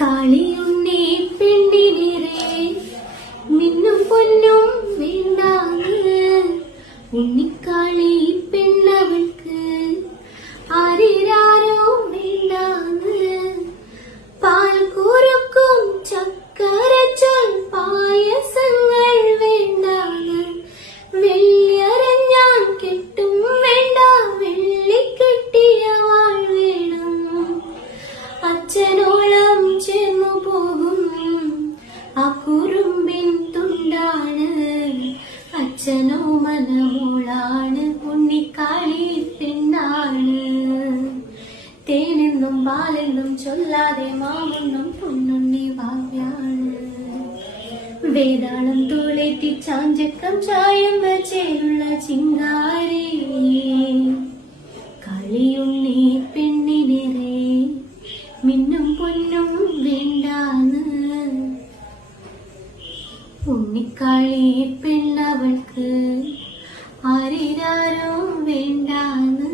കാളിയുണ്ണി പെണ്ണിനിറേ മിന്നും പൊന്നും വേണ്ടാന്ന് ഉണ്ണിക്കാളി പെണ്ണവൾക്ക് ആരിരാരോ വേണ്ടാന്ന് പാൽ കുറുക്കും ചക്കര ചൊൽ പായസങ്ങൾ വേണ്ടാന്ന് വെള്ളിയരഞ്ഞാൻ കെട്ടും വേണ്ട വെള്ളിക്കെട്ടിയ വാൾ വേണം അച്ഛനോളം ചേർന്നു പോകും ആ കുറുമ്പിൻ തുണ്ടാണ് അച്ഛനോ മനമോളാണ് ഉണ്ണിക്കാളി പെണ്ണാണ് തേനെന്നും പാലെന്നും ചൊല്ലാതെ മാവൊന്നും പൊന്നുണ്ണി വാവ്യാണ് വേതാളം തോളേറ്റി ചാഞ്ചക്കം ചായം ചേരുള്ള ചിങ്കാരി കളിയുണ്ണി പെണ്ണിനിറേ മിന്നും പൊന്നും വേണ്ടാന്ന് ഉണ്ണിക്കാളി പെണ്ണവൾക്ക് ആരിരാരോ വേണ്ടാന്ന്